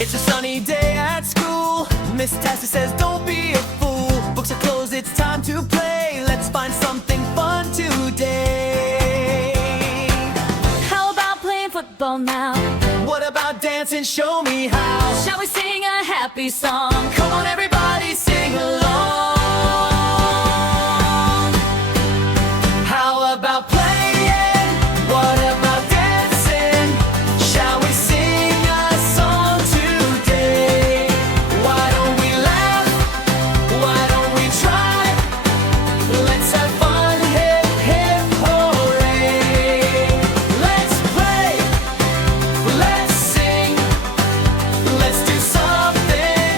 It's a sunny day at school. Miss Tassie says don't be a fool. Books are closed, it's time to play. Let's find something fun today. How about playing football now? What about dancing? Show me how. Shall we sing a happy song? Come on everybody, sing along. How about playing? What about dancing? Shall we sing a song today? Why don't we laugh? Why don't we try? Let's have fun, hip hip hooray. Let's play, let's sing, let's do something,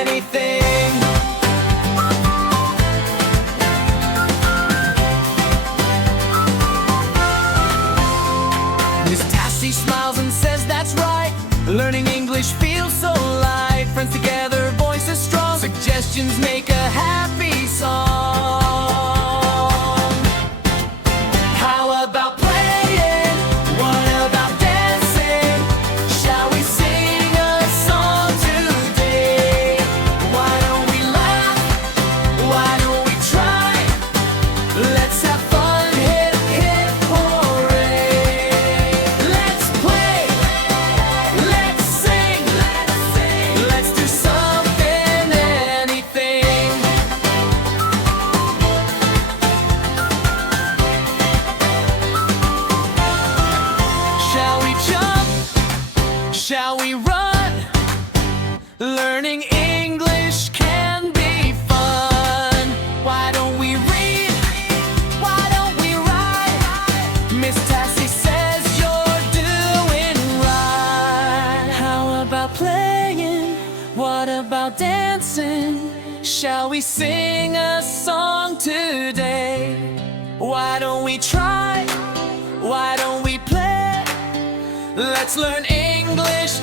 anything. Miss Tassie smiles and says that's right. Learning English feels so light. Friends together, voices strong. Suggestions make a happy song. How about playing? What about dancing? Shall we sing a song today? Why don't we laugh? Why don't we try? Let's have fun, hip hip hooray. Let's play, let's sing, let's do something, anything. Shall we jump? Shall we run? Learning English can be fun. Why don't we read? Why don't we write? Miss Tassie says you're doing right. How about playing? What about dancing? Shall we sing a song today? Why don't we try? Why don't we play? Let's learn English